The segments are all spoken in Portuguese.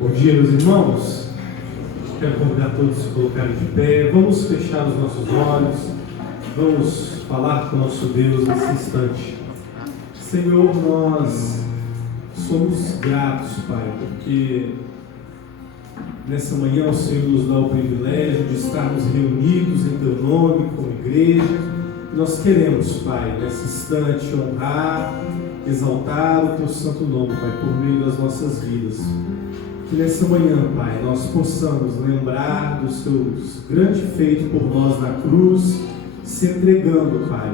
Bom dia, meus irmãos. Quero convidar todos a se colocarem de pé. Vamos fechar os nossos olhos. Vamos falar com o nosso Deus nesse instante. Senhor, nós somos gratos, Pai, porque nessa manhã o Senhor nos dá o privilégio de estarmos reunidos em Teu nome como igreja. Nós queremos, Pai, nesse instante honrar, exaltar o Teu santo nome, Pai, por meio das nossas vidas. Que nessa manhã, Pai, nós possamos lembrar dos Teus grandes feitos por nós na cruz, se entregando, Pai,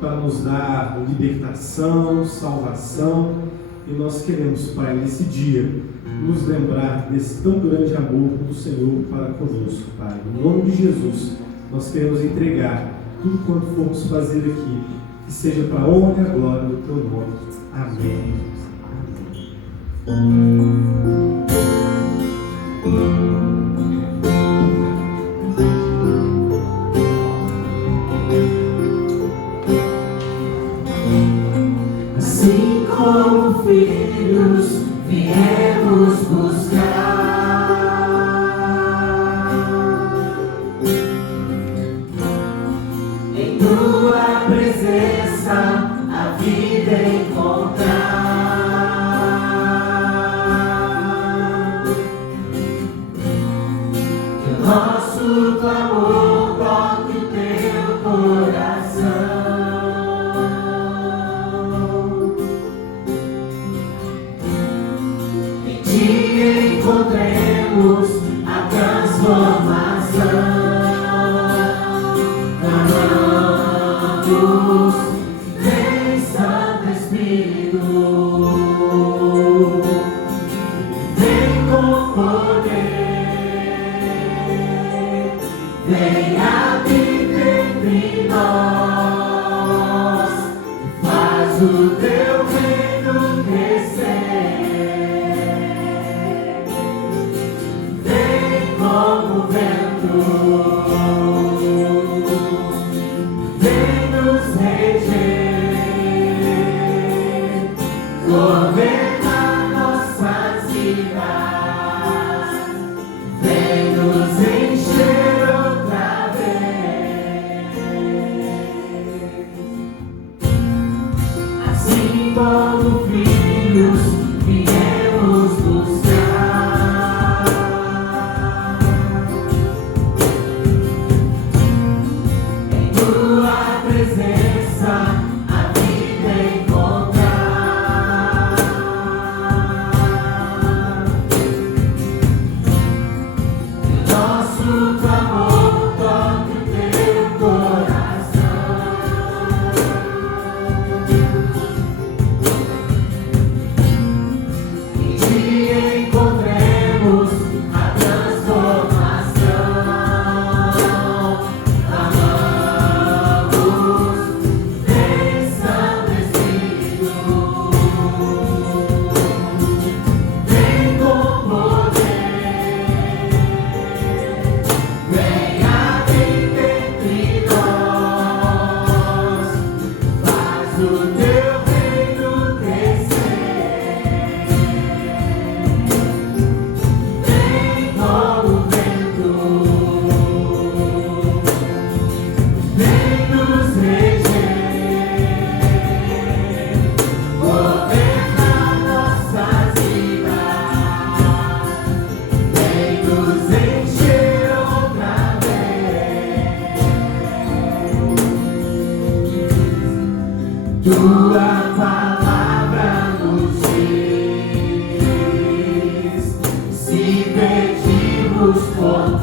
para nos dar libertação, salvação. E nós queremos, Pai, nesse dia, nos lembrar desse tão grande amor do Senhor para conosco, Pai. Em nome de Jesus, nós queremos entregar tudo quanto formos fazer aqui, que seja para a honra e a glória do Teu nome. Amém. Assim como filhos viemos buscar em Tua presença a vida encontrar. Que o nosso clamor toque o Teu coração. Que encontremos a transformação. Clamamos, vem Santo Espírito, vem com poder, vem habitar entre nós, faz o Teu reino crescer. Como vento, vem nos reger, governar nossas vidas, vem nos encher outra vez. Assim como filhos viemos buscar Tua presença, a vida encontrar. Que o nosso clamor toque o Teu coração. Que encontremos a transformação. Tua palavra nos diz: se pedirmos pão,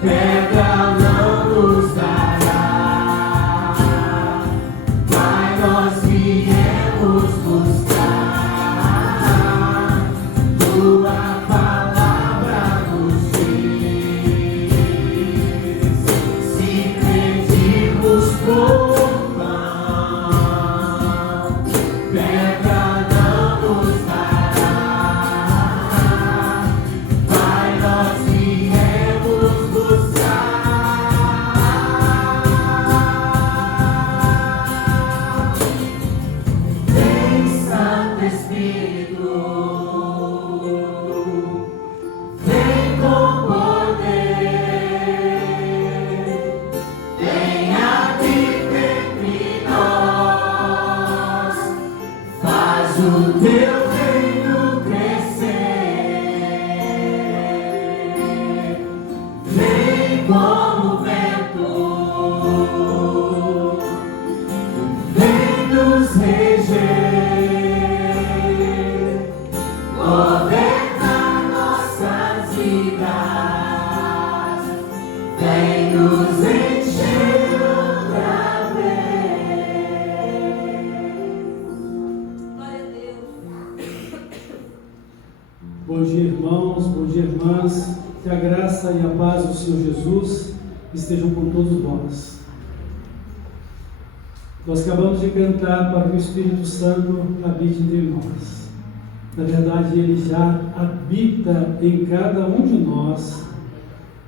pedra não nos dará. Pai, nós viemos buscar. Tua palavra nos diz: se pedirmos pão, Faz o teu reino crescer. Vem como vento, vem nos reger, governa nossas vidas, vem nos encher outra vez. Glória a Deus. Bom dia, irmãos, bom dia, irmãs. Que a graça e a paz do Senhor Jesus estejam com todos nós. Nós acabamos de cantar para que o Espírito Santo habite entre nós. Na verdade, ele já habita em cada um de nós,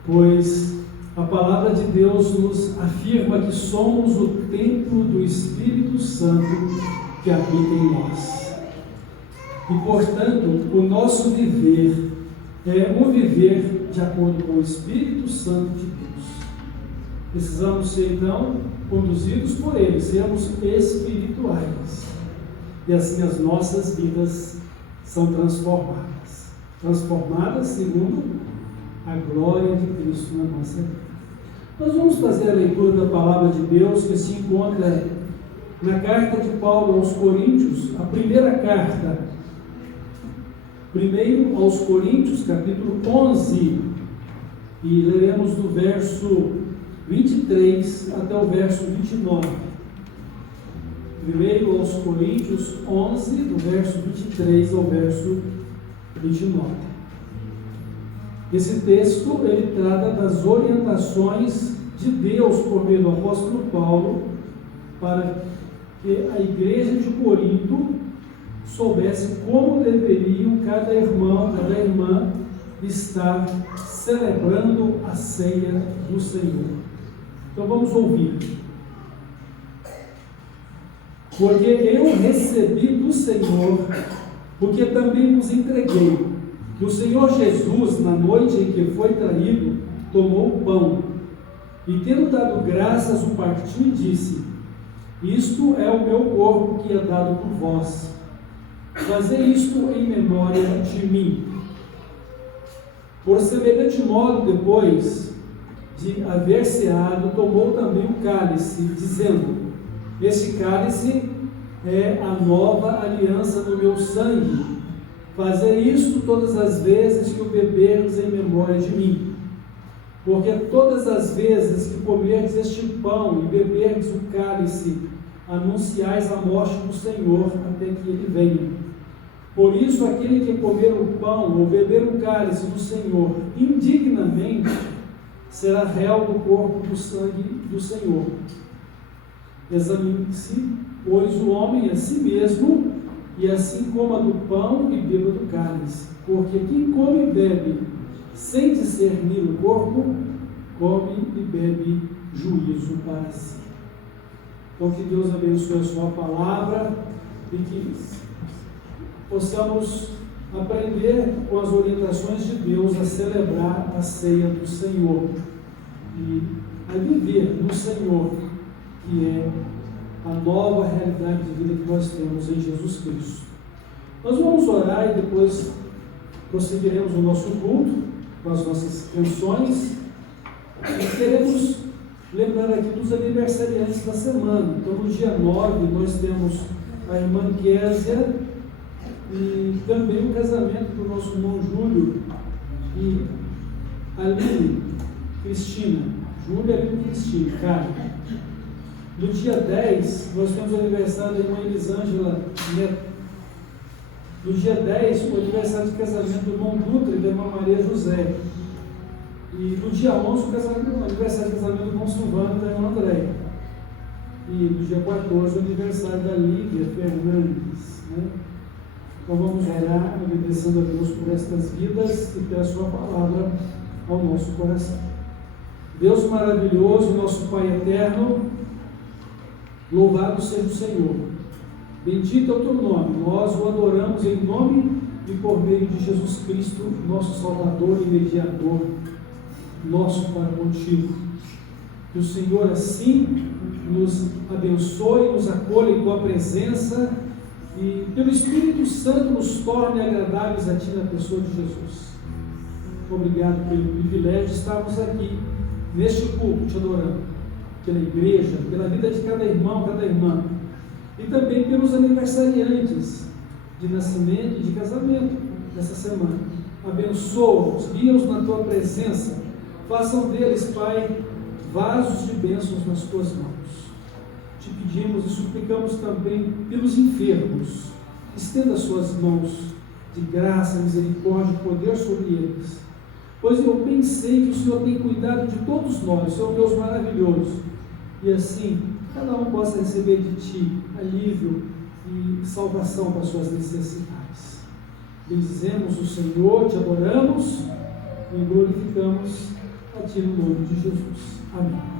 pois a palavra de Deus nos afirma que somos o templo do Espírito Santo que habita em nós. E, portanto, o nosso viver é um viver de acordo com o Espírito Santo de Deus. Precisamos ser, então, conduzidos por Ele, sermos espirituais. E assim as nossas vidas são transformadas. Transformadas segundo a glória de Cristo na nossa vida. Nós vamos fazer a leitura da palavra de Deus que se encontra na carta de Paulo aos Coríntios, a primeira carta. Primeiro aos Coríntios, capítulo 11, e leremos do verso 23 até o verso 29. Primeiro aos Coríntios 11, do verso 23 ao verso 29. Esse texto, ele trata das orientações de Deus por meio do apóstolo Paulo para que a igreja de Corinto soubesse como deveriam cada irmão, cada irmã estar celebrando a ceia do Senhor. Então vamos ouvir. Porque eu recebi do Senhor, porque também vos entreguei, que o Senhor Jesus, na noite em que foi traído, tomou o pão, e tendo dado graças, o partiu e disse: isto é o meu corpo que é dado por vós. Fazei isto em memória de mim. Por semelhante modo, depois de haver ceado, tomou também o cálice, dizendo: este cálice é a nova aliança no meu sangue. Fazei isto todas as vezes que o beberdes em memória de mim. Porque todas as vezes que comerdes este pão e beberdes o cálice, anunciais a morte do Senhor até que ele venha. Por isso, aquele que comer o pão ou beber o cálice do Senhor indignamente será réu do corpo do sangue do Senhor. Examine-se, pois, o homem a si mesmo, e assim coma do pão e beba do cálice. Porque quem come e bebe sem discernir o corpo, come e bebe juízo para si. Então, que Deus abençoe a sua palavra e que possamos aprender com as orientações de Deus a celebrar a ceia do Senhor e a viver no Senhor, que é a nova realidade de vida que nós temos em Jesus Cristo. Nós vamos orar e depois prosseguiremos o nosso culto com as nossas canções e queremos lembrar aqui dos aniversariantes da semana. Então, no dia 9, nós temos a irmã Késia e também o casamento do nosso irmão Júlio e Aline Cristina. Júlio e Aline Cristina, cara. No dia 10, nós temos o aniversário da irmã Elisângela Neto. No dia 10, o aniversário de casamento do irmão Dutra e da irmã Maria José. E no dia 11, o aniversário de casamento do irmão Silvano e da irmã Andréia. E no dia 14, o aniversário da Lívia Fernandes. Né? Então vamos orar, agradecendo a Deus por estas vidas e pela sua palavra ao nosso coração. Deus maravilhoso, nosso Pai eterno, louvado seja o Senhor. Bendito é o teu nome, nós o adoramos em nome e por meio de Jesus Cristo, nosso Salvador e mediador, nosso Pai contigo. Que o Senhor assim nos abençoe, nos acolha em tua presença e pelo Espírito Santo nos torne agradáveis a Ti na pessoa de Jesus. Obrigado pelo privilégio de estarmos aqui, neste culto, te adorando, pela igreja, pela vida de cada irmão, cada irmã, e também pelos aniversariantes de nascimento e de casamento dessa semana. Abençoa-os, guia-os na Tua presença, façam deles, Pai, vasos de bênçãos nas Tuas mãos. Te pedimos e suplicamos também pelos enfermos, estenda as Suas mãos de graça, misericórdia e poder sobre eles, pois eu pensei que o Senhor tem cuidado de todos nós, o Senhor é um Deus maravilhoso, e assim, cada um possa receber de Ti alívio e salvação para as suas necessidades. Bendizemos o Senhor, Te adoramos e glorificamos a Ti no nome de Jesus. Amém.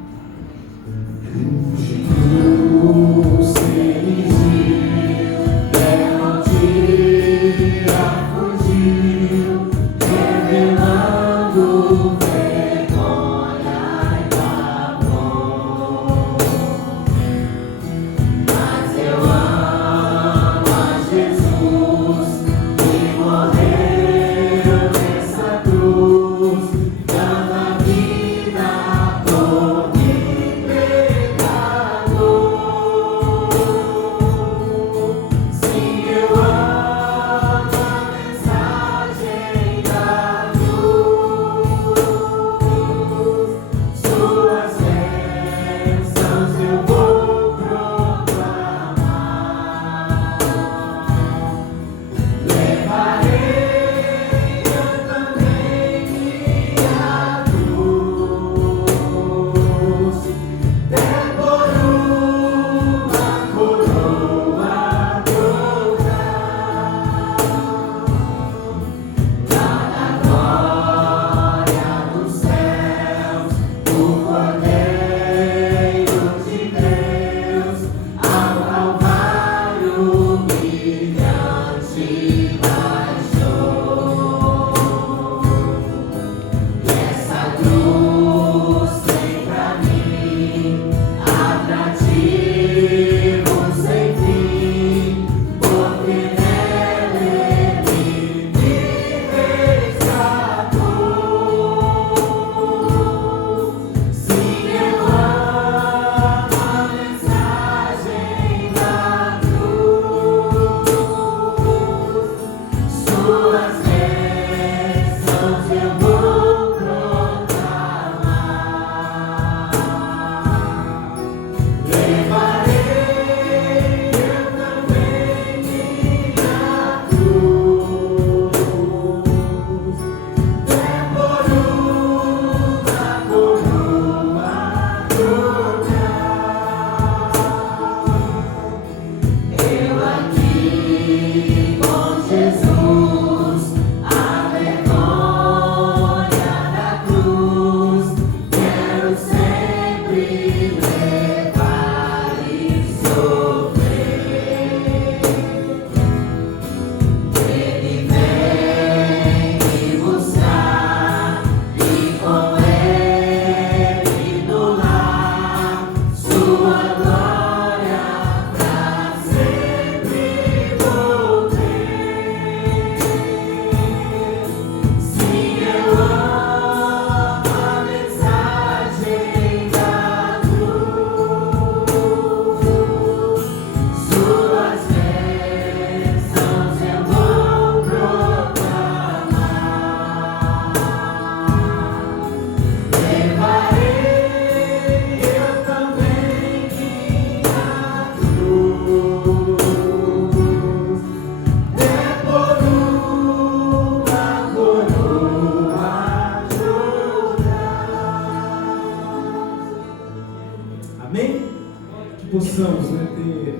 possamos, ter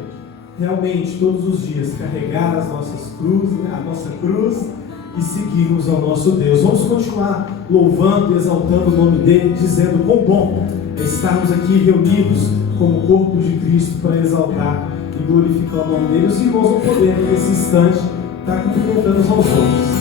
realmente todos os dias carregar as nossas cruzes, a nossa cruz e seguirmos ao nosso Deus. Vamos continuar louvando e exaltando o nome dele, dizendo quão bom é estarmos aqui reunidos como corpo de Cristo para exaltar e glorificar o nome dele. Os irmãos vão poder, nesse instante, estar cumprimentando uns aos outros.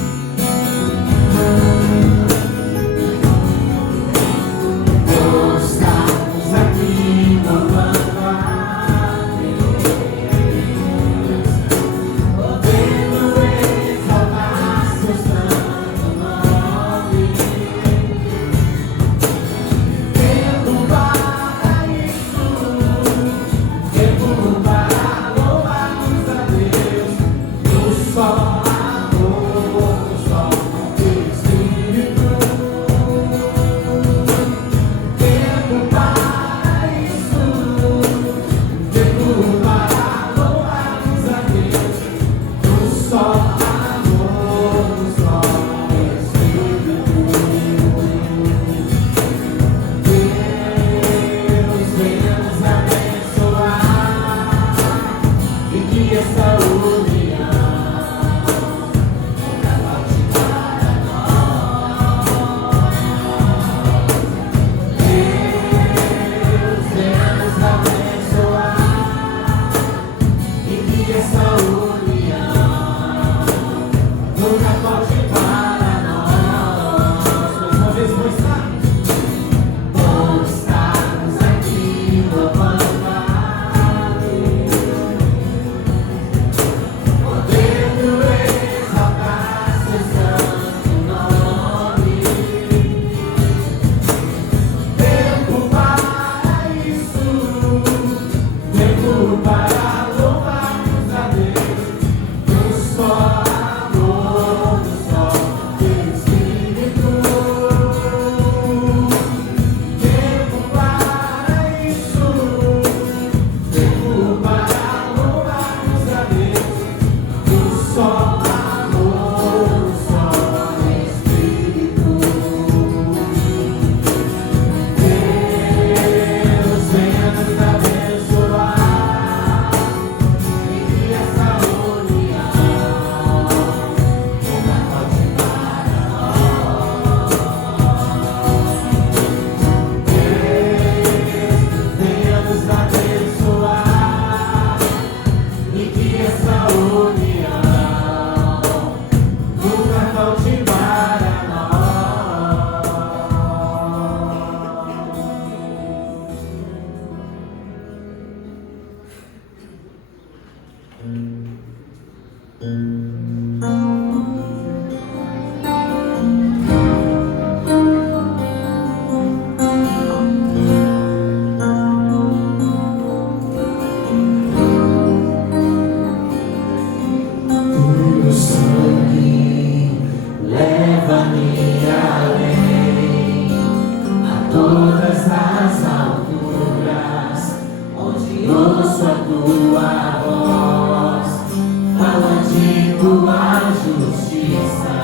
tua justiça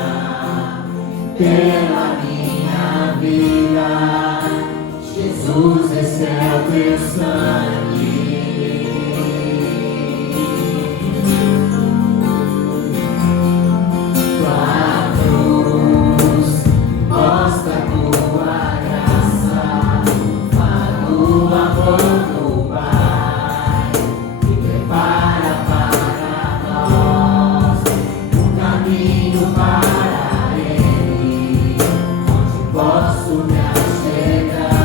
pela minha vida. Jesus, esse é o teu sangue. Tua cruz mostra tua graça, a tua amor do Pai que prepara para nós um caminho para Ele, onde posso me achegar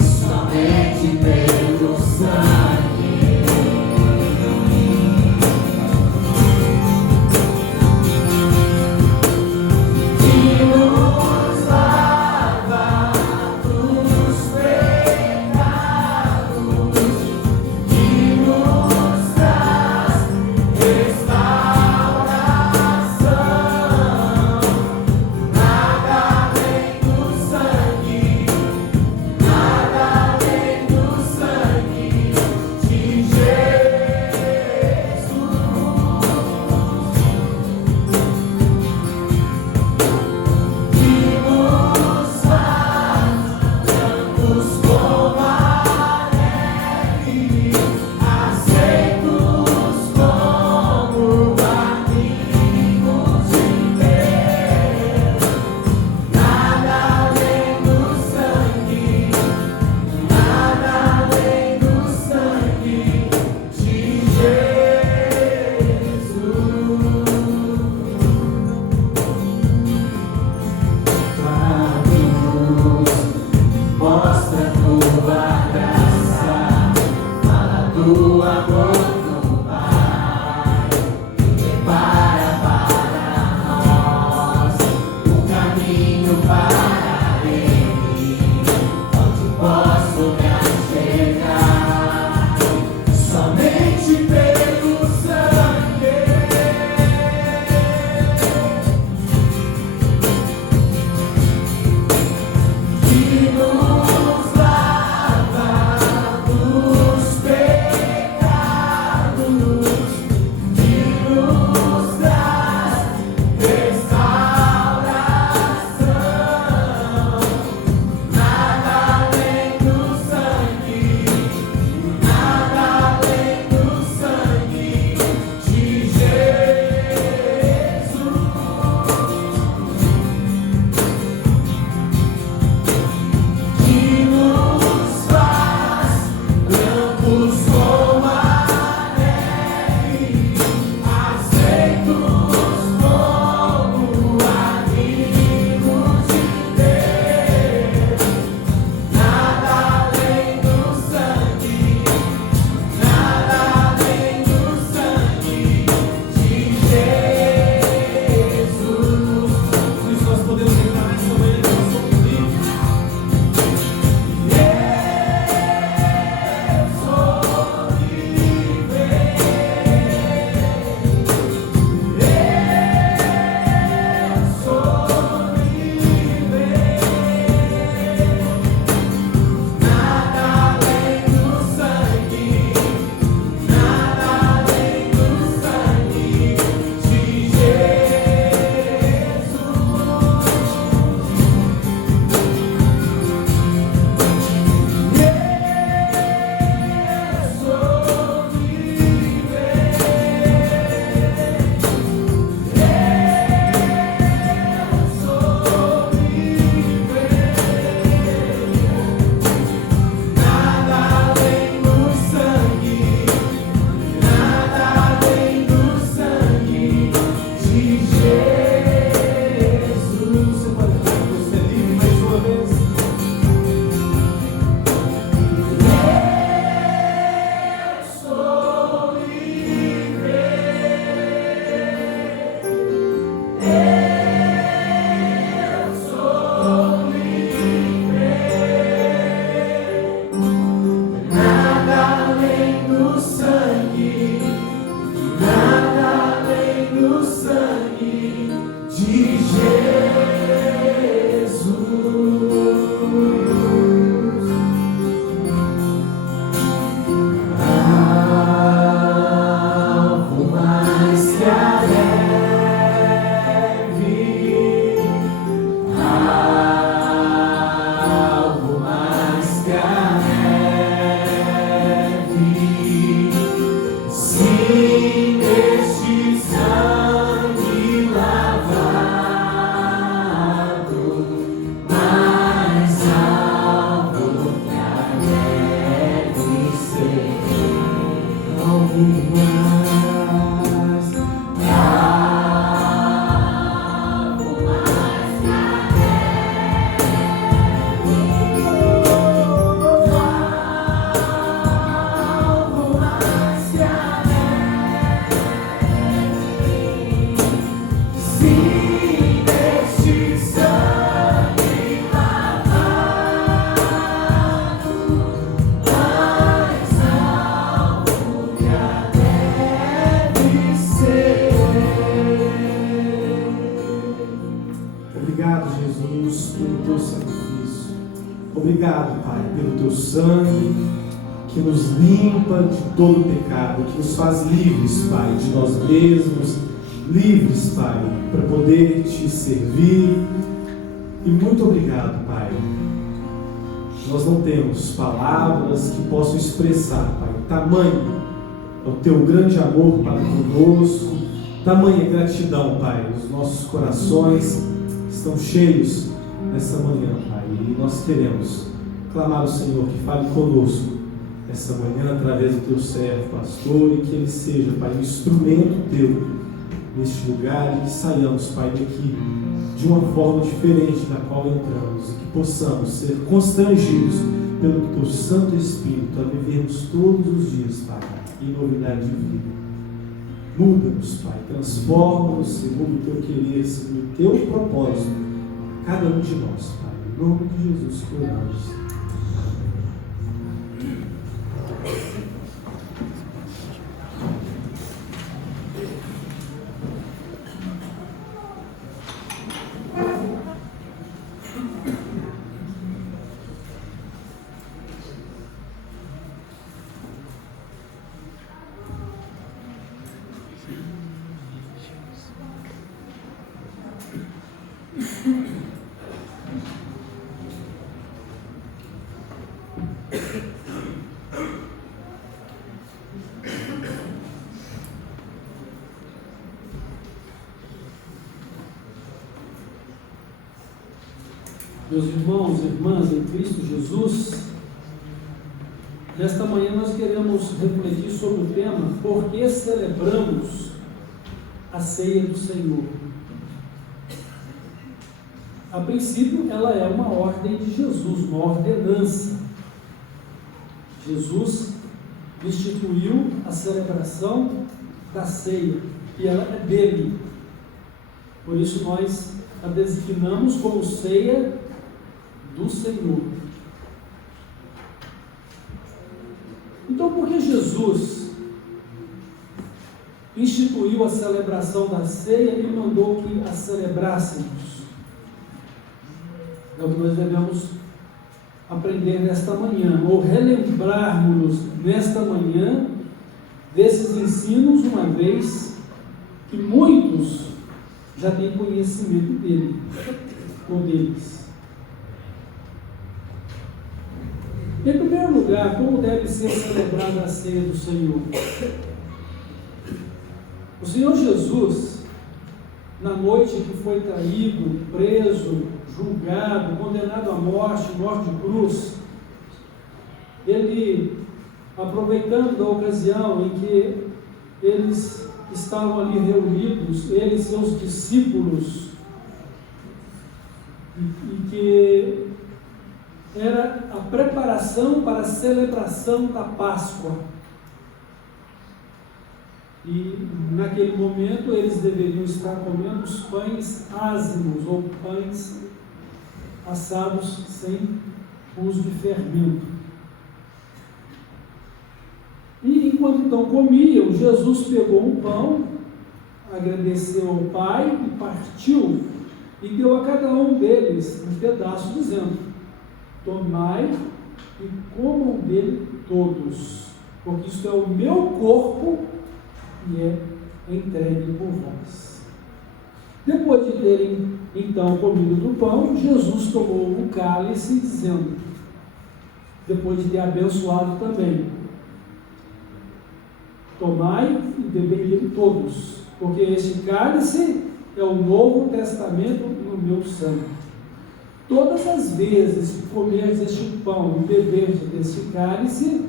somente pelo sangue. Que nos lava dos pecados, que nos traz restauração. Obrigado, Pai, pelo Teu sangue que nos limpa de todo pecado, que nos faz livres, Pai, de nós mesmos, livres, Pai, para poder Te servir. E muito obrigado, Pai. Nós não temos palavras que possam expressar, Pai, tamanho é o Teu grande amor para conosco, tamanha gratidão, Pai. Os nossos corações estão cheios nessa manhã, Pai, e nós queremos clamar ao Senhor que fale conosco essa manhã através do Teu servo, pastor, e que ele seja, Pai, um instrumento Teu neste lugar, e que saiamos, Pai, daqui de uma forma diferente da qual entramos, e que possamos ser constrangidos pelo Teu Santo Espírito a vivermos todos os dias, Pai, em novidade de vida. Muda-nos, Pai, transforma-nos segundo o Teu querer, segundo o Teu propósito, cada um de nós, Pai, em nome de Jesus que oramos. Meus irmãos e irmãs em Cristo Jesus, nesta manhã nós queremos refletir sobre o tema por que celebramos a ceia do Senhor. A princípio, ela é uma ordem de Jesus, uma ordenança. Jesus instituiu a celebração da ceia e ela é dele. Por isso nós a designamos como ceia do Senhor. Então, por que Jesus instituiu a celebração da ceia e mandou que a celebrássemos? É o que nós devemos aprender nesta manhã, ou relembrarmos nesta manhã desses ensinos, uma vez que muitos já têm conhecimento deles. Em primeiro lugar, como deve ser celebrada a ceia do Senhor? O Senhor Jesus, na noite que foi traído, preso, julgado, condenado à morte de cruz, ele, aproveitando a ocasião em que eles estavam ali reunidos, ele e seus discípulos, e que era a preparação para a celebração da Páscoa. E naquele momento eles deveriam estar comendo os pães ázimos, ou pães assados sem uso de fermento. E enquanto então comiam, Jesus pegou um pão, agradeceu ao Pai e partiu, e deu a cada um deles um pedaço, dizendo: tomai e comam dele todos, porque isto é o meu corpo que é entregue por vós. Depois de terem então comido do pão, Jesus tomou o cálice, dizendo, depois de ter abençoado também: tomai e bebei todos, porque este cálice é o Novo Testamento no meu sangue. Todas as vezes que comerdes este pão e beberdes deste cálice,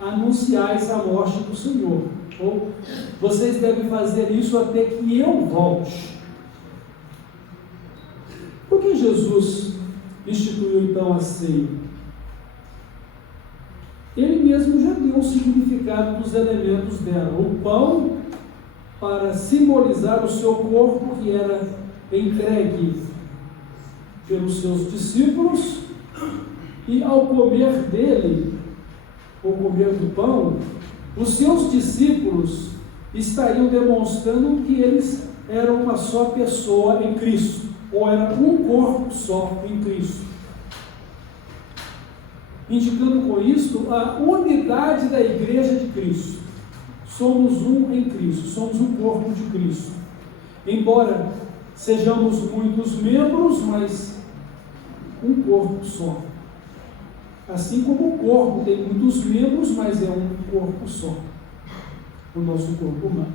anunciais a morte do Senhor. Ou vocês devem fazer isso até que eu volte. Por que Jesus instituiu então a ceia? Ele mesmo já deu o significado dos elementos dela. O pão, para simbolizar o seu corpo que era entregue pelos seus discípulos, e ao comer dele, ou comer do pão, os seus discípulos estariam demonstrando que eles eram uma só pessoa em Cristo, ou era um corpo só em Cristo. indicando com isso a unidade da Igreja de Cristo. Somos um em Cristo, somos um corpo de Cristo. Embora sejamos muitos membros, mas um corpo só. Assim como o corpo tem muitos membros, mas é um corpo só. O nosso corpo humano.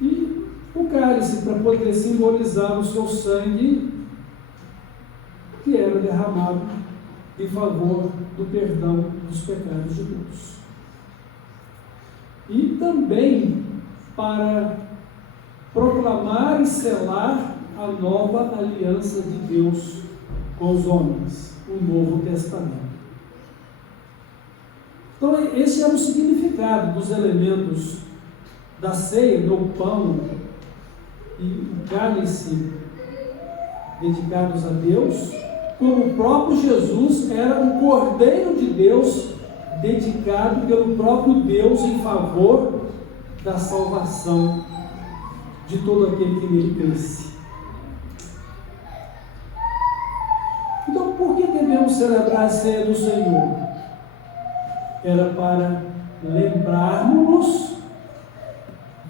E o cálice, para poder simbolizar o seu sangue, que era derramado em favor do perdão dos pecados de todos. E também para proclamar e selar a nova aliança de Deus com os homens, o Novo Testamento. Então, esse é o significado dos elementos da ceia, do pão e o cálice dedicados a Deus, como o próprio Jesus era o Cordeiro de Deus, dedicado pelo próprio Deus em favor da salvação de todo aquele que nele cresce. Então, por que devemos celebrar a ceia do Senhor? Era para lembrarmos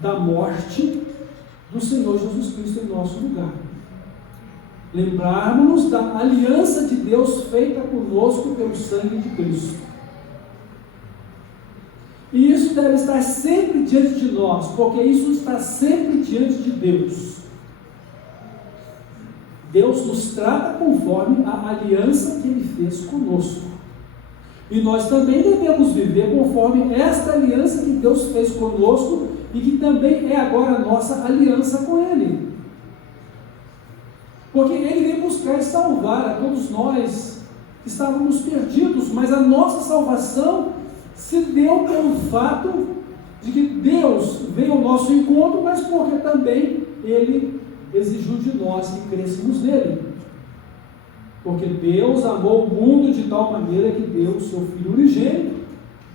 da morte do Senhor Jesus Cristo em nosso lugar. Lembrarmos da aliança de Deus feita conosco pelo sangue de Cristo. E isso deve estar sempre diante de nós, porque isso está sempre diante de Deus. Deus nos trata conforme a aliança que Ele fez conosco. E nós também devemos viver conforme esta aliança que Deus fez conosco e que também é agora a nossa aliança com Ele. Porque Ele veio buscar e salvar a todos nós que estávamos perdidos, mas a nossa salvação se deu pelo fato de que Deus veio ao nosso encontro, mas porque também Ele exigiu de nós que crescêssemos nele. Porque Deus amou o mundo de tal maneira que deu o seu Filho unigênito,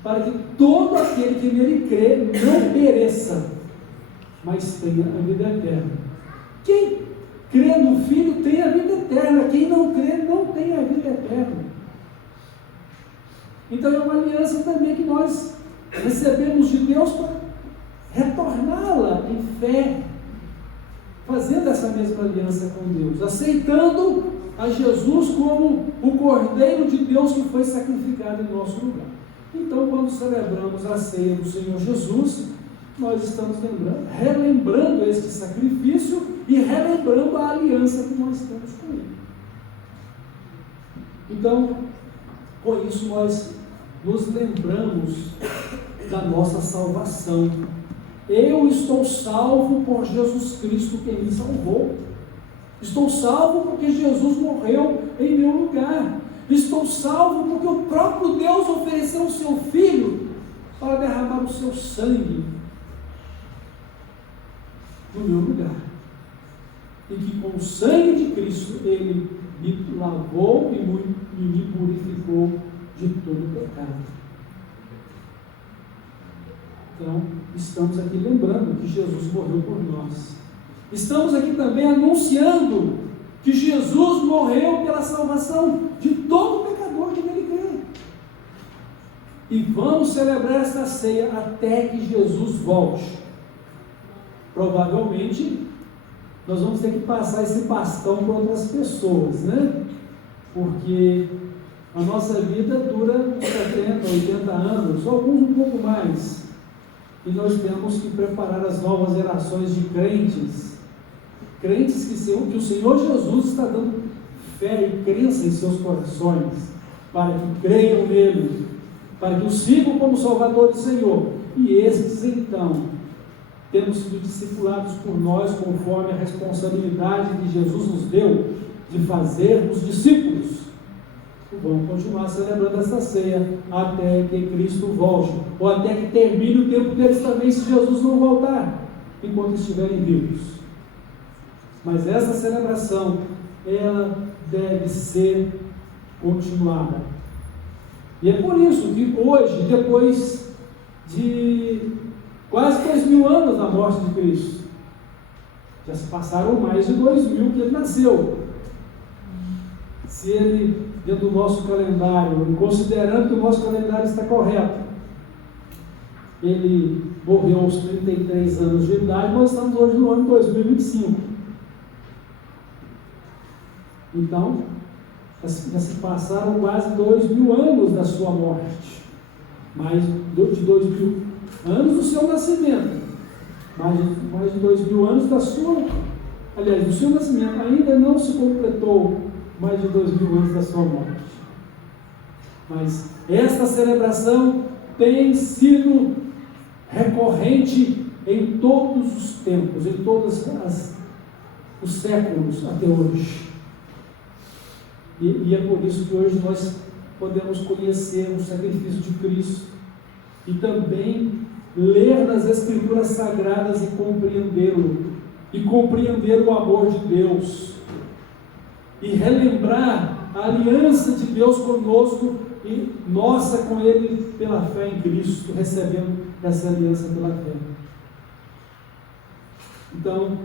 para que todo aquele que nele crê não pereça, mas tenha a vida eterna. Quem crê no Filho tem a vida eterna, quem não crê não tem a vida eterna. Então é uma aliança também que nós recebemos de Deus para retorná-la em fé, fazendo essa mesma aliança com Deus, aceitando a Jesus como o Cordeiro de Deus que foi sacrificado em nosso lugar. Então, quando celebramos a ceia do Senhor Jesus, nós estamos relembrando este sacrifício e relembrando a aliança que nós temos com Ele. Então, com isso nós nos lembramos da nossa salvação. Eu estou salvo por Jesus Cristo que me salvou. Estou salvo porque Jesus morreu em meu lugar. Estou salvo porque o próprio Deus ofereceu o seu Filho para derramar o seu sangue no meu lugar. E que com o sangue de Cristo Ele me lavou e me purificou de todo pecado. Então, estamos aqui lembrando que Jesus morreu por nós. Estamos aqui também anunciando que Jesus morreu pela salvação de todo pecador que nele crê. E vamos celebrar esta ceia até que Jesus volte. Provavelmente, nós vamos ter que passar esse bastão para outras pessoas, né? Porque a nossa vida dura 70, 80 anos, alguns um pouco mais. E nós temos que preparar as novas gerações de crentes que o Senhor Jesus está dando fé e crença em seus corações, para que creiam nele, para que o sigam como Salvador e Senhor. E esses, então, temos sido discipulados por nós, conforme a responsabilidade que Jesus nos deu de fazermos discípulos. E vamos continuar celebrando essa ceia até que Cristo volte, ou até que termine o tempo deles também, se Jesus não voltar, enquanto estiverem vivos. Mas essa celebração, ela deve ser continuada. E é por isso que hoje, depois de quase 2000 anos da morte de Cristo, já se passaram mais de 2000 que ele nasceu. Se ele dentro do nosso calendário, e considerando que o nosso calendário está correto, ele morreu aos 33 anos de idade, nós estamos hoje no ano 2025. Então, já se passaram quase 2.000 anos da sua morte, mais de 2.000 anos do seu nascimento, mais de 2.000 anos do seu nascimento. Ainda não se completou mais de 2.000 anos da sua morte. Mas esta celebração tem sido recorrente em todos os tempos, em todos os séculos até hoje. E é por isso que hoje nós podemos conhecer o sacrifício de Cristo e também ler nas Escrituras Sagradas e compreendê-lo, e compreender o amor de Deus, e relembrar a aliança de Deus conosco e nossa com Ele pela fé em Cristo, recebendo essa aliança pela fé. Então,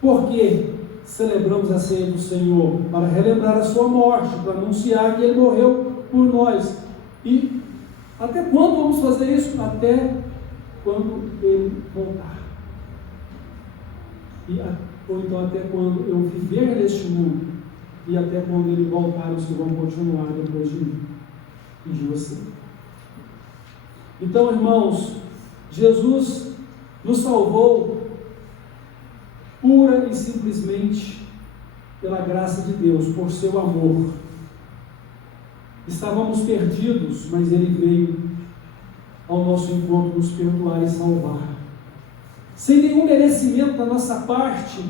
por que celebramos a ceia do Senhor? Para relembrar a sua morte, para anunciar que Ele morreu por nós. E até quando vamos fazer isso? Até quando Ele voltar. Ou então até quando eu viver neste mundo, e até quando Ele voltar, os que vão continuar depois de mim e de você. Então, irmãos, Jesus nos salvou pura e simplesmente pela graça de Deus, por seu amor. Estávamos perdidos, mas Ele veio ao nosso encontro nos perdoar e salvar. Sem nenhum merecimento da nossa parte,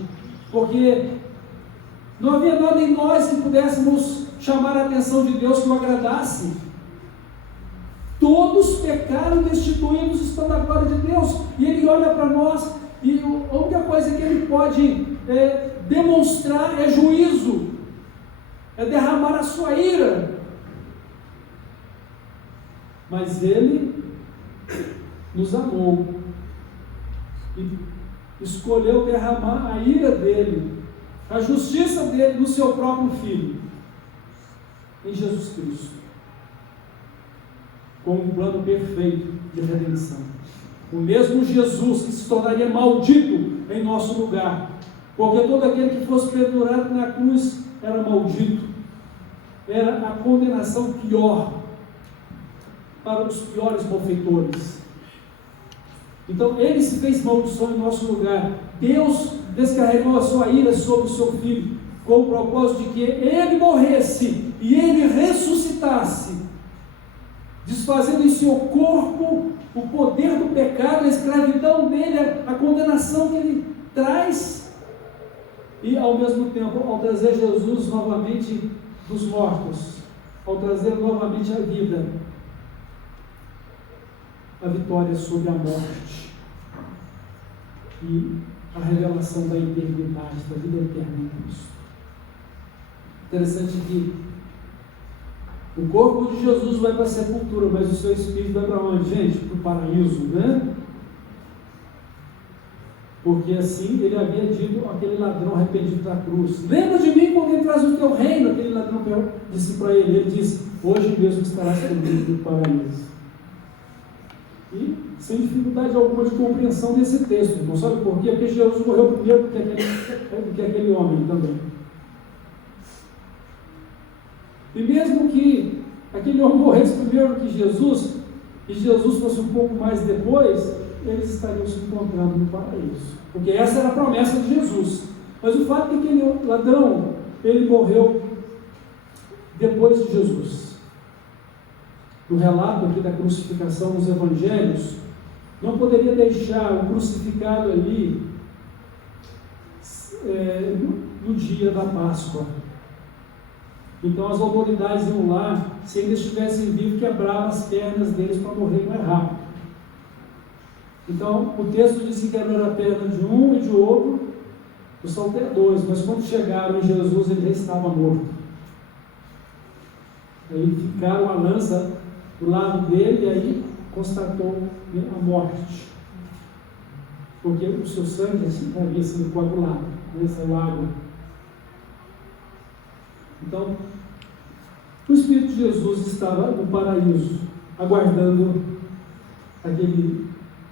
porque não havia nada em nós que pudéssemos chamar a atenção de Deus que o agradasse. Todos pecaram, destituídos estão da glória de Deus, e Ele olha para nós, e a única coisa que Ele pode demonstrar é juízo, é derramar a sua ira. Mas Ele nos amou e escolheu derramar a ira dele, a justiça dele no seu próprio Filho, em Jesus Cristo, com um plano perfeito de redenção. O mesmo Jesus que se tornaria maldito em nosso lugar, porque todo aquele que fosse pendurado na cruz era maldito, era a condenação pior para os piores malfeitores. Então Ele se fez maldição em nosso lugar. Deus descarregou a sua ira sobre o seu Filho, com o propósito de que Ele morresse e Ele ressuscitasse, desfazendo em seu corpo o poder do pecado, a escravidão dele, a condenação que ele traz, e ao mesmo tempo, ao trazer Jesus novamente dos mortos, ao trazer novamente a vida, a vitória sobre a morte e a revelação da eternidade, da vida eterna em Cristo. Interessante que o corpo de Jesus vai para a sepultura, mas o seu espírito vai para onde, gente? Para o paraíso, né? Porque assim ele havia dito àquele ladrão arrependido da cruz: lembra de mim quando entras no teu reino. Aquele ladrão disse para ele disse: hoje mesmo estarás comigo no paraíso. E sem dificuldade alguma de compreensão desse texto. Não sabe por quê? Porque Jesus morreu primeiro do que aquele homem também. E mesmo que aquele homem morresse primeiro que Jesus, e Jesus fosse um pouco mais depois, eles estariam se encontrando no paraíso. Porque essa era a promessa de Jesus. Mas o fato é que aquele ladrão, ele morreu depois de Jesus. No relato aqui da crucificação nos evangelhos, não poderia deixar o crucificado ali no dia da Páscoa. Então as autoridades iam lá, se ainda estivessem vivos, quebravam as pernas deles para morrer mais rápido. Então o texto diz que quebraram a perna de um e de outro, os salteadores, mas quando chegaram em Jesus, ele já estava morto. Aí ficaram a lança do lado dele, e aí constatou a morte, porque o seu sangue havia sido coagulado, saiu água. Então, O Espírito de Jesus estava no paraíso, aguardando aquele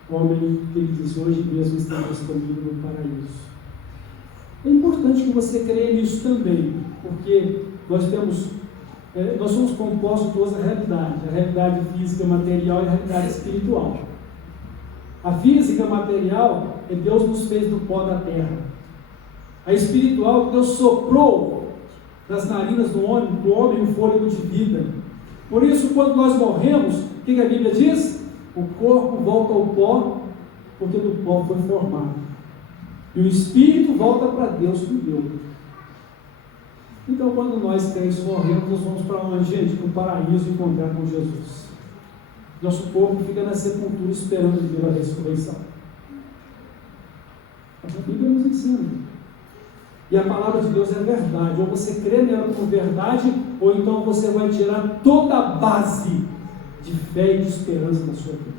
homem que ele disse: hoje mesmo estamos comigo no paraíso. É importante que você creia nisso também, porque nós somos compostos de duas realidades: a realidade física material e a realidade espiritual. A física material é Deus nos fez do pó da terra. A espiritual, Deus soprou nas narinas do homem um fôlego de vida. Por isso, quando nós morremos, o que a Bíblia diz? O corpo volta ao pó, porque do pó foi formado. E o espírito volta para Deus que o deu. Então, quando nós crentes morremos, nós vamos para onde, gente? Para o paraíso encontrar com Jesus. Nosso corpo fica na sepultura esperando vir a ressurreição. A Bíblia nos ensina. E a palavra de Deus é verdade. Ou você crê nela como verdade, ou então você vai tirar toda a base de fé e de esperança da sua vida.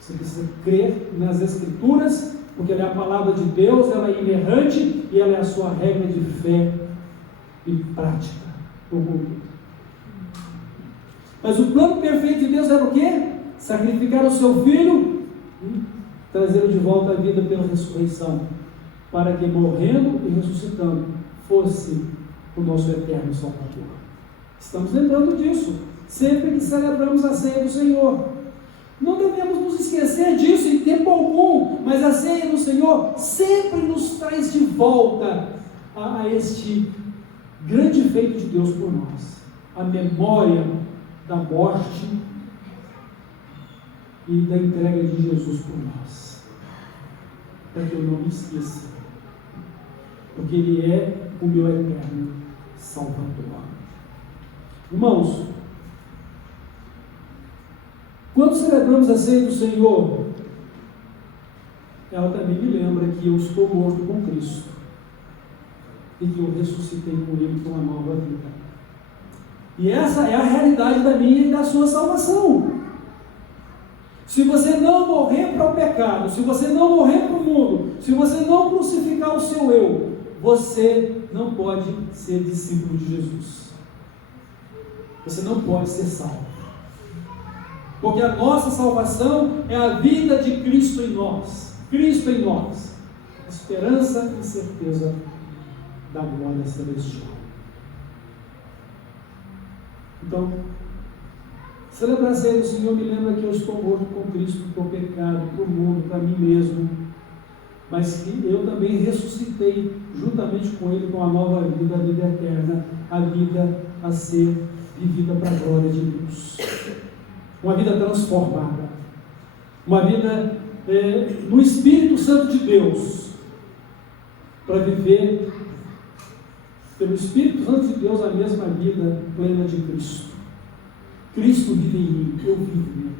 Você precisa crer nas Escrituras, porque ela é a palavra de Deus, ela é inerrante e ela é a sua regra de fé e prática no mundo. Mas o plano perfeito de Deus era o quê? Sacrificar o seu filho e trazê-lo de volta à vida pela ressurreição, para que morrendo e ressuscitando fosse o nosso eterno Salvador. Estamos lembrando disso sempre que celebramos a ceia do Senhor. Não devemos nos esquecer disso em tempo algum, mas a ceia do Senhor sempre nos traz de volta a este grande feito de Deus por nós, a memória da morte e da entrega de Jesus por nós, para que eu não me esqueça, porque Ele é o meu eterno Salvador. Irmãos, quando celebramos a ceia do Senhor, ela também me lembra que eu estou morto com Cristo e que eu ressuscitei com Ele para uma nova vida. E essa é a realidade da minha e da sua salvação. Se você não morrer para o pecado, se você não morrer para o mundo, se você não crucificar o seu eu, você não pode ser discípulo de Jesus. Você não pode ser salvo. Porque a nossa salvação é a vida de Cristo em nós. Cristo em nós. Esperança e certeza da glória celestial. Então, celebrar a ceia do Senhor me lembra que eu estou morto com Cristo para o pecado, para o mundo, para mim mesmo, mas que eu também ressuscitei juntamente com Ele com a nova vida, a vida eterna, a vida a ser vivida para a glória de Deus. Uma vida transformada, uma vida no Espírito Santo de Deus, para viver pelo Espírito Santo de Deus a mesma vida plena de Cristo. Cristo vive em mim, eu vivo nele.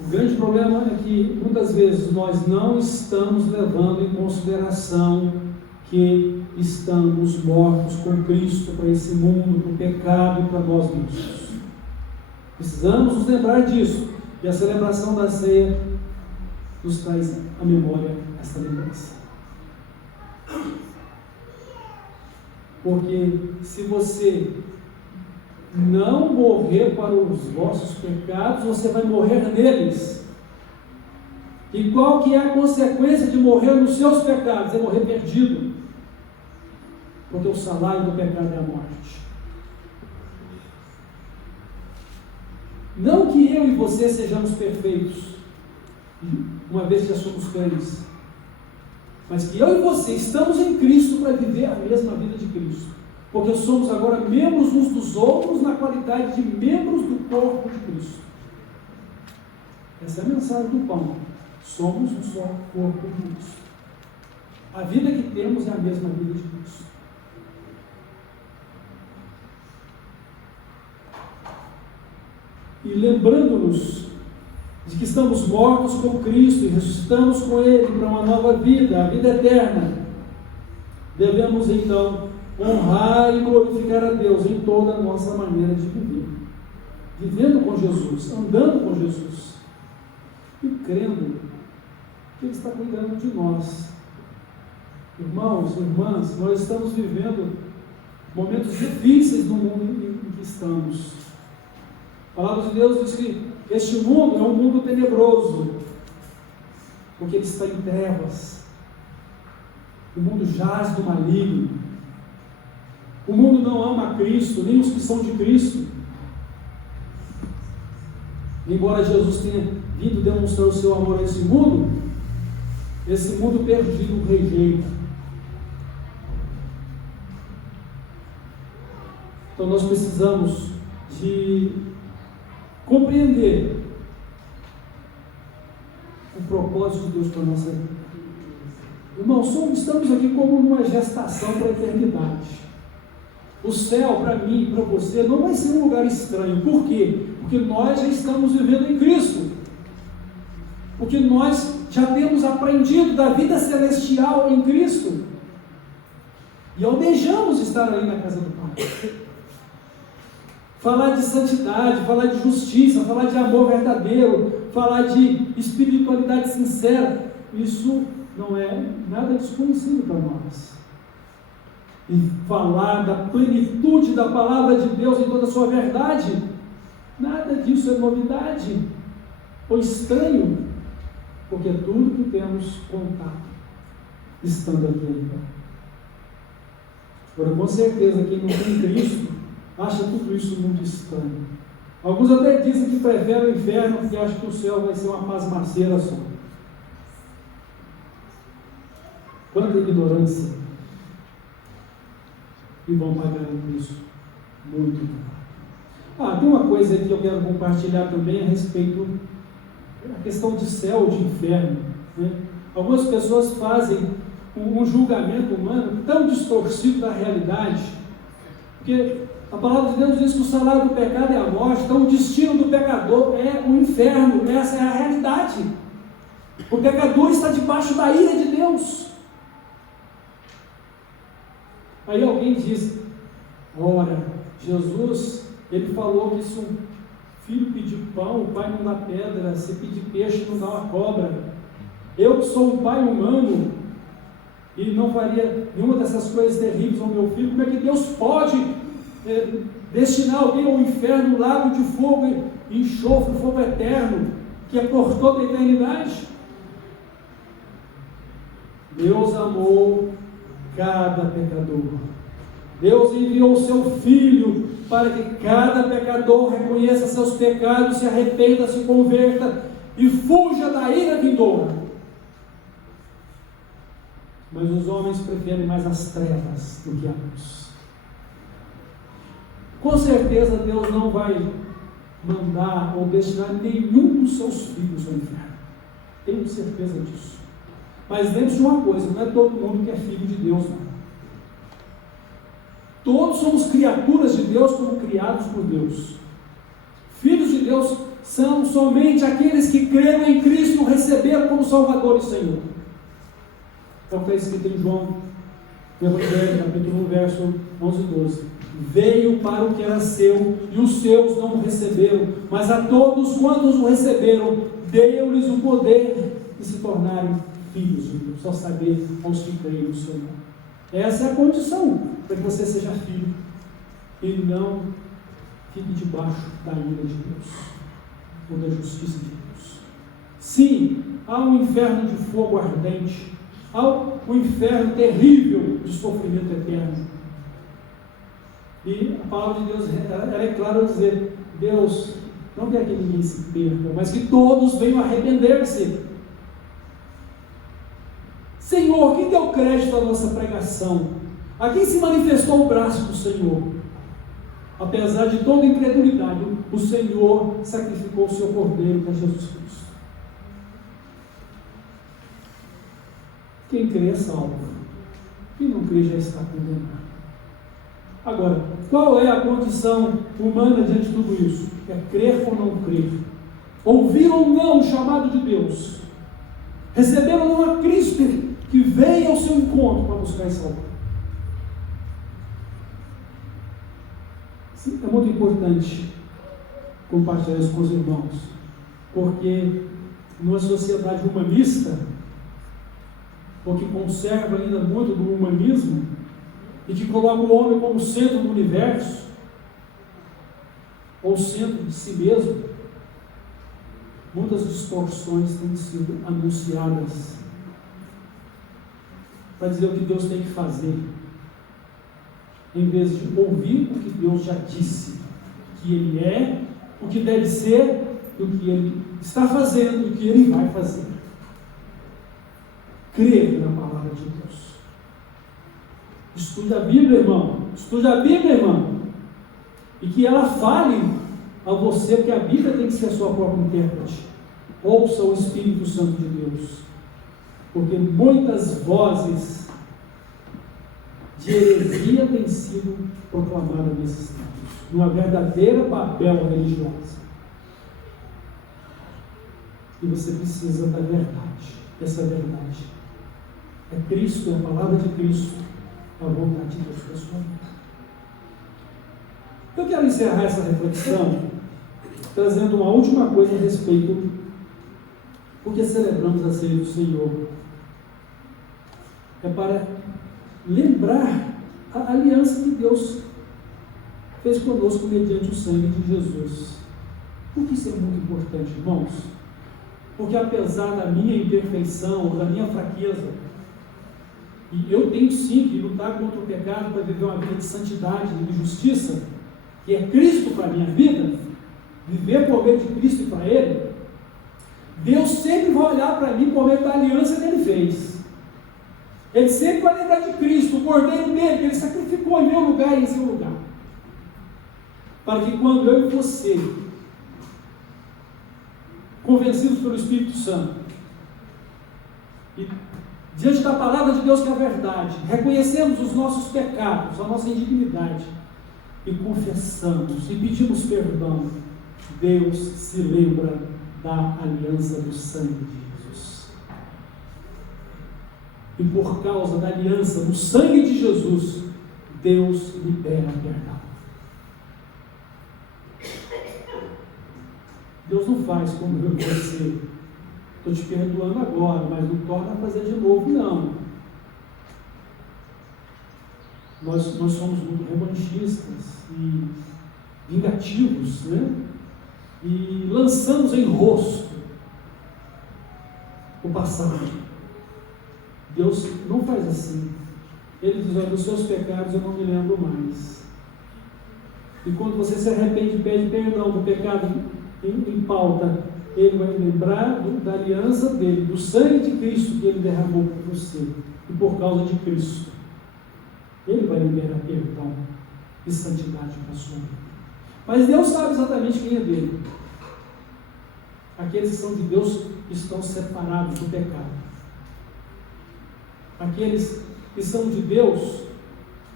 O grande problema é que muitas vezes nós não estamos levando em consideração que estamos mortos com Cristo para esse mundo, para o pecado e para nós mesmos. Precisamos nos lembrar disso, e a celebração da ceia nos traz à memória essa lembrança. Porque se você não morrer para os vossos pecados, você vai morrer neles. E qual que é a consequência de morrer nos seus pecados? É morrer perdido. Porque o salário do pecado é a morte. Não que eu e você sejamos perfeitos, uma vez que já somos crentes, mas que eu e você estamos em Cristo para viver a mesma vida de Cristo. Porque somos agora membros uns dos outros na qualidade de membros do corpo de Cristo. Essa é a mensagem do pão. Somos um só corpo de Cristo. A vida que temos é a mesma vida de Cristo. E lembrando-nos de que estamos mortos com Cristo e ressuscitamos com Ele para uma nova vida, a vida eterna, devemos então honrar e glorificar a Deus em toda a nossa maneira de viver, vivendo com Jesus, andando com Jesus e crendo que Ele está cuidando de nós Irmãos, irmãs, nós estamos vivendo momentos difíceis no mundo em que estamos. A palavra de Deus diz que este mundo é um mundo tenebroso, porque ele está em trevas. O mundo jaz do maligno. O mundo não ama a Cristo, nem os que são de Cristo. Embora Jesus tenha vindo demonstrar o seu amor a esse mundo perdido o rejeita. Então nós precisamos de compreender o propósito de Deus para a nossa vida. Irmãos, estamos aqui como numa gestação para a eternidade. O céu, para mim e para você, não vai ser um lugar estranho. Por quê? Porque nós já estamos vivendo em Cristo. Porque nós já temos aprendido da vida celestial em Cristo. E almejamos estar ali na casa do Pai. Falar de santidade, falar de justiça, falar de amor verdadeiro, falar de espiritualidade sincera, isso não é nada desconhecido para nós. E falar da plenitude da palavra de Deus em toda a sua verdade, nada disso é novidade ou estranho, porque é tudo que temos contato estando aqui ainda. Agora, com certeza, quem não tem Cristo acha tudo isso muito estranho. Alguns até dizem que preferem o inferno porque acham que o céu vai ser uma pasmaceira só. Quanta ignorância! E vão pagar isso muito caro. Tem uma coisa que eu quero compartilhar também a respeito da questão de céu e de inferno, né? Algumas pessoas fazem um julgamento humano tão distorcido da realidade, porque a palavra de Deus diz que o salário do pecado é a morte, então o destino do pecador é o inferno, essa é a realidade. O pecador está debaixo da ira de Deus. Aí alguém diz, ora, Jesus, ele falou que se um filho pedir pão, o pai não dá pedra, se pedir peixe, não dá uma cobra. Eu que sou um pai humano, e não faria nenhuma dessas coisas terríveis ao meu filho, como é que Deus pode destinar alguém ao inferno, um lago de fogo e enxofre, fogo eterno, que é por toda a eternidade? Deus amou cada pecador. Deus enviou o seu Filho para que cada pecador reconheça seus pecados, se arrependa, se converta e fuja da ira vindoura. Mas os homens preferem mais as trevas do que a luz. Com certeza Deus não vai mandar ou destinar nenhum dos seus filhos ao inferno. Tenho certeza disso. Mas lembre-se de uma coisa, não é todo mundo que é filho de Deus, não. Todos somos criaturas de Deus como criados por Deus. Filhos de Deus são somente aqueles que creram em Cristo, receberam como Salvador e Senhor. É o que está escrito em João, no Evangelho, capítulo 1, verso 11 e 12. Veio para o que era seu, e os seus não o receberam, mas a todos quantos o receberam, deu-lhes o poder de se tornarem filhos de Deus, só saber aos que creem no seu nome. Essa é a condição para que você seja filho e não fique debaixo da ira de Deus ou da justiça de Deus. Sim, há um inferno de fogo ardente, há um inferno terrível de sofrimento eterno. E a palavra de Deus ela é clara ao dizer: Deus não quer que ninguém se perca, mas que todos venham a arrepender-se. Senhor, quem deu crédito à nossa pregação? A quem se manifestou o braço do Senhor? Apesar de toda incredulidade, o Senhor sacrificou o seu cordeiro para Jesus Cristo. Quem crê é salvo. Quem não crê já está condenado. Agora, qual é a condição humana diante de tudo isso? É crer ou não crer? Ouvir ou não o chamado de Deus? Receber ou não a Cristo que veio ao seu encontro para buscar e salvar? Sim, é muito importante compartilhar isso com os irmãos, porque numa sociedade humanista, ou que conserva ainda muito do humanismo, e que coloca o homem como centro do universo, ou centro de si mesmo, muitas distorções têm sido anunciadas para dizer o que Deus tem que fazer, em vez de ouvir o que Deus já disse, que Ele é, o que deve ser, o que Ele está fazendo e o que Ele vai fazer. Crer na palavra de Deus. Estude a Bíblia, irmão. Estude a Bíblia, irmão. E que ela fale a você, porque a Bíblia tem que ser a sua própria intérprete. Ouça o Espírito Santo de Deus. Porque muitas vozes de heresia têm sido proclamadas nesses tempos. Uma verdadeira Babel religiosa. E você precisa da verdade. Essa verdade é Cristo, é a palavra de Cristo, é a vontade de Deus para a sua vida. Eu quero encerrar essa reflexão trazendo uma última coisa a respeito porque celebramos a ceia do Senhor. É para lembrar a aliança que Deus fez conosco mediante o sangue de Jesus. Por que isso é muito importante, irmãos? Porque apesar da minha imperfeição, da minha fraqueza, e eu tenho sim que lutar contra o pecado para viver uma vida de santidade e de justiça, que é Cristo para a minha vida, viver por meio de Cristo e para Ele, Deus sempre vai olhar para mim por meio da aliança que Ele fez. Ele sempre vai lembrar de Cristo, o Cordeiro dele, que Ele sacrificou em meu lugar e em seu lugar. Para que quando eu e você, convencidos pelo Espírito Santo, e diante da palavra de Deus que é a verdade, reconhecemos os nossos pecados, a nossa indignidade, e confessamos, e pedimos perdão, Deus se lembra da aliança do sangue de Jesus. E por causa da aliança do sangue de Jesus, Deus libera perdão. Deus não faz como eu e você. Estou te perdoando agora, mas não torna a fazer de novo, não. Nós somos muito revanchistas e vingativos, né? E lançamos em rosto o passado. Deus não faz assim. Ele diz: olha, dos seus pecados eu não me lembro mais. E quando você se arrepende e pede perdão do pecado em pauta, Ele vai lembrar da aliança dele, do sangue de Cristo que Ele derramou por você. E por causa de Cristo, Ele vai liberar perdão e santidade para a sua vida. Mas Deus sabe exatamente quem é dele. Aqueles que são de Deus estão separados do pecado. Aqueles que são de Deus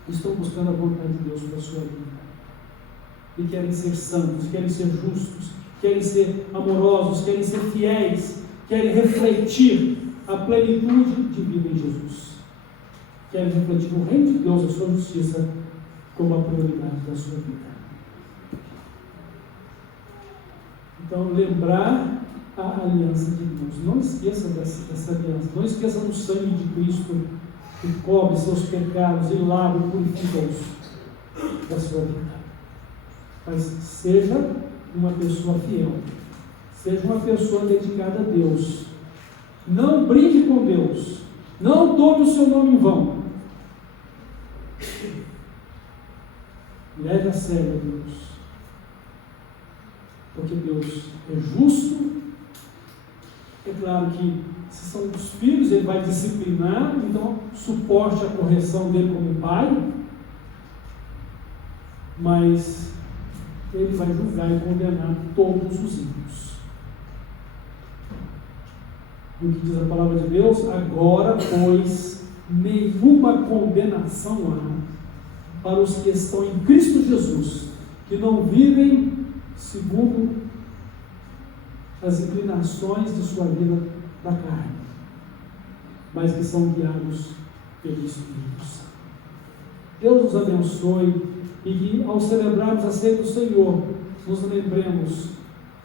estão buscando a vontade de Deus para a sua vida. E querem ser santos, querem ser justos, querem ser amorosos, querem ser fiéis, querem refletir a plenitude de vida em Jesus. Querem refletir o reino de Deus, a sua justiça, como a prioridade da sua vida. Então, lembrar a aliança de Deus. Não esqueça dessa aliança. Não esqueça do sangue de Cristo que cobre seus pecados e lava e purifica-os da sua vida. Mas seja uma pessoa fiel. Seja uma pessoa dedicada a Deus. Não brinque com Deus. Não tome o seu nome em vão. Leve a sério a Deus. Porque Deus é justo. É claro que se são os filhos, Ele vai disciplinar, então suporte a correção dele como pai, mas Ele vai julgar e condenar todos os ímpios. E o que diz a palavra de Deus? Agora, pois, nenhuma condenação há para os que estão em Cristo Jesus, que não vivem segundo as inclinações de sua vida da carne, mas que são guiados pelo Espírito Santo. Deus nos abençoe e que, ao celebrarmos a ceia do Senhor, nos lembremos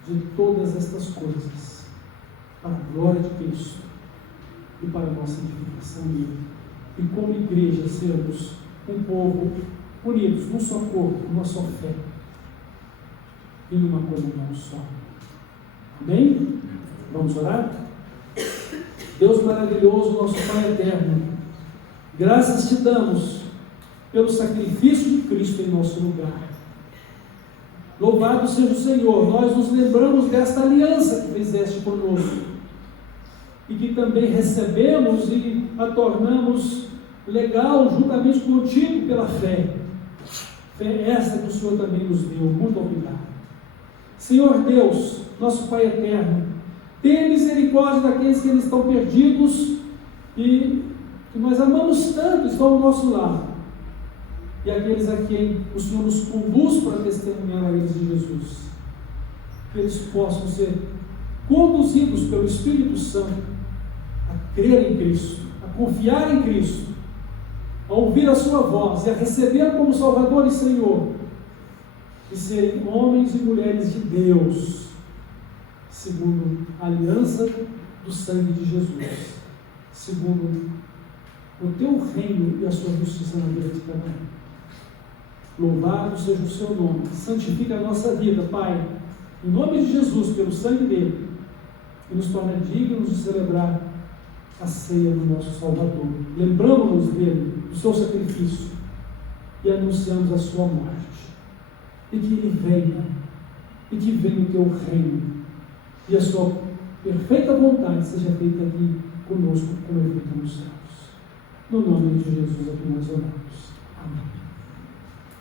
de todas estas coisas, para a glória de Cristo, e para a nossa edificação nele. E como igreja sermos um povo unidos num só corpo, numa só fé e numa comunhão só. Amém? Vamos orar? Deus maravilhoso, nosso Pai eterno, graças te damos pelo sacrifício de Cristo em nosso lugar. Louvado seja o Senhor, nós nos lembramos desta aliança que fizeste conosco e que também recebemos e a tornamos legal juntamente contigo pela fé. Fé essa que o Senhor também nos deu. Muito obrigado. Senhor Deus, nosso Pai eterno, tenha misericórdia daqueles que estão perdidos e que nós amamos tanto, estão ao nosso lado. E aqueles a quem o Senhor nos conduz para testemunhar a eles de Jesus. Que eles possam ser conduzidos pelo Espírito Santo a crer em Cristo, a confiar em Cristo, a ouvir a sua voz e a receber como Salvador e Senhor, e serem homens e mulheres de Deus, segundo a aliança do sangue de Jesus, segundo o teu reino e a sua justiça na vida de cada um. Louvado seja o seu nome, santifica a nossa vida, Pai, em nome de Jesus, pelo sangue dele, e nos torna dignos de celebrar a ceia do nosso Salvador. Lembramos-nos dele, do seu sacrifício, e anunciamos a sua morte, e que ele venha, e que venha o teu reino, e a sua perfeita vontade seja feita aqui conosco, como é feita nos céus. No nome de Jesus é que nós oramos. Amém.